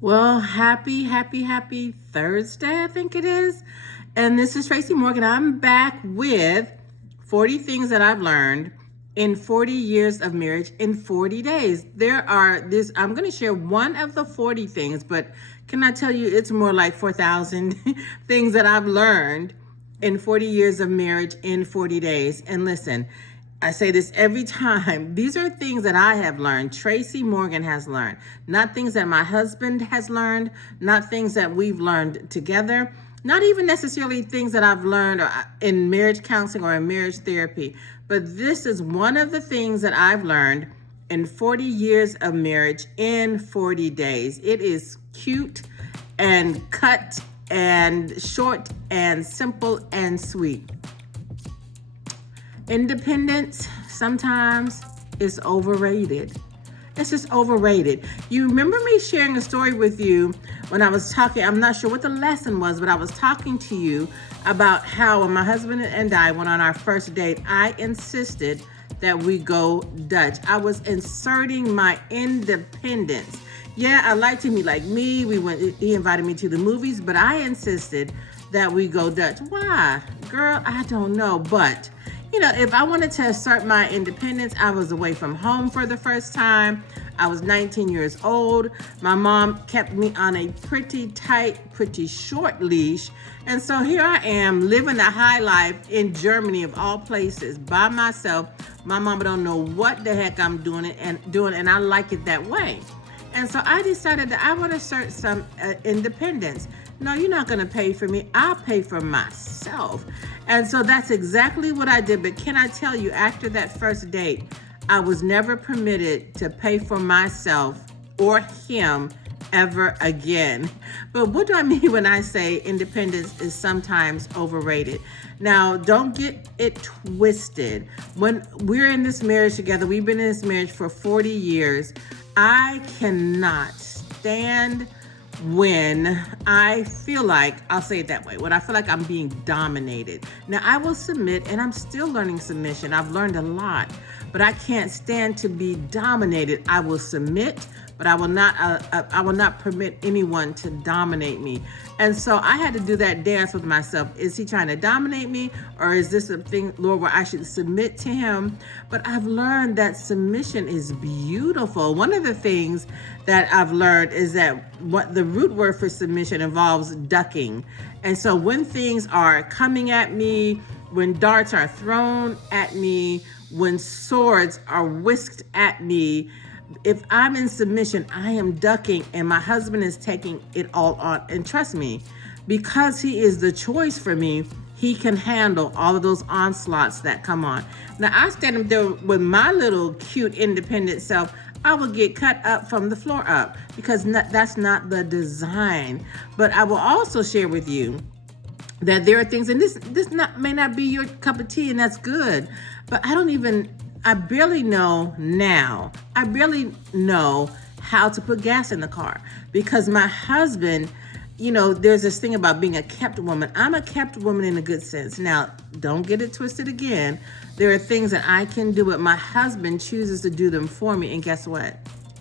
Well, happy Thursday, I think it is. And this is Tracy Morgan. I'm back with 40 things that I've learned in 40 years of marriage in 40 days. I'm going to share one of the 40 things, but can I tell you it's more like 4,000 things that I've learned in 40 years of marriage in 40 days. And listen, I say this every time. These are things that I have learned. Tracy Morgan has learned. Not things that my husband has learned, not things that we've learned together, not even necessarily things that I've learned in marriage counseling or in marriage therapy. But this is one of the things that I've learned in 40 years of marriage in 40 days. It is cute and cut and short and simple and sweet. Independence sometimes is overrated. It's just overrated. You remember me sharing a story with you when I was talking, I'm not sure what the lesson was, but I was talking to you about how when my husband and I went on our first date, I insisted that we go Dutch. I was inserting my independence. Yeah, I liked him, he liked me. He invited me to the movies, but I insisted that we go Dutch. Why? Girl, I don't know, but if I wanted to assert my independence, I was away from home for the first time. I was 19 years old. My mom kept me on a pretty tight, pretty short leash. And so here I am living a high life in Germany of all places by myself. My mama don't know what the heck I'm doing and I like it that way. And so I decided that I want to assert some independence. No, you're not going to pay for me. I'll pay for myself. And so that's exactly what I did. But can I tell you, after that first date, I was never permitted to pay for myself or him ever again. But what do I mean when I say independence is sometimes overrated? Now, don't get it twisted. When we're in this marriage together, we've been in this marriage for 40 years. I cannot stand when I feel like, I'll say it that way, when I feel like I'm being dominated. Now, I will submit, and I'm still learning submission. I've learned a lot, but I can't stand to be dominated. I will submit, but I will not permit anyone to dominate me. And so I had to do that dance with myself. Is he trying to dominate me, or is this a thing, Lord, where I should submit to him? But I've learned that submission is beautiful. One of the things that I've learned is that what the root word for submission involves ducking. And so when things are coming at me, when darts are thrown at me, when swords are whisked at me, if I'm in submission, I am ducking and my husband is taking it all on. And trust me, because he is the choice for me, he can handle all of those onslaughts that come on. Now, I stand up there with my little cute independent self. I will get cut up from the floor up because that's not the design. But I will also share with you that there are things, and this may not be your cup of tea, and that's good. But I barely know now. I barely know how to put gas in the car because my husband, there's this thing about being a kept woman. I'm a kept woman in a good sense. Now, don't get it twisted again. There are things that I can do, but my husband chooses to do them for me. And guess what?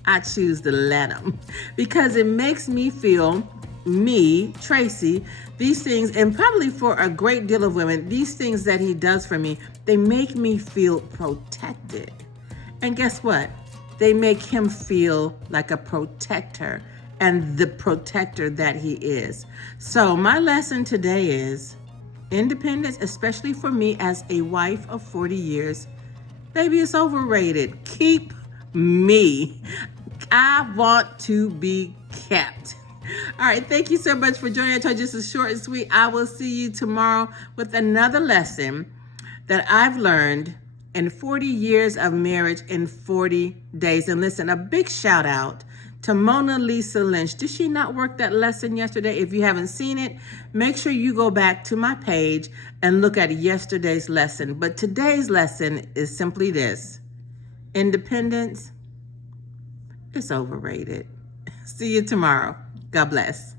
I choose to let him because it makes me feel, me, Tracy, these things, and probably for a great deal of women, these things that he does for me, they make me feel protected. And guess what? They make him feel like a protector and the protector that he is. So my lesson today is independence, especially for me as a wife of 40 years, baby, it's overrated. Keep me. I want to be kept. All right, thank you so much for joining. I told you this is short and sweet. I will see you tomorrow with another lesson that I've learned in 40 years of marriage in 40 days. And listen, a big shout out to Mona Lisa Lynch. Did she not work that lesson yesterday? If you haven't seen it, make sure you go back to my page and look at yesterday's lesson. But today's lesson is simply this: independence is overrated. See you tomorrow. God bless.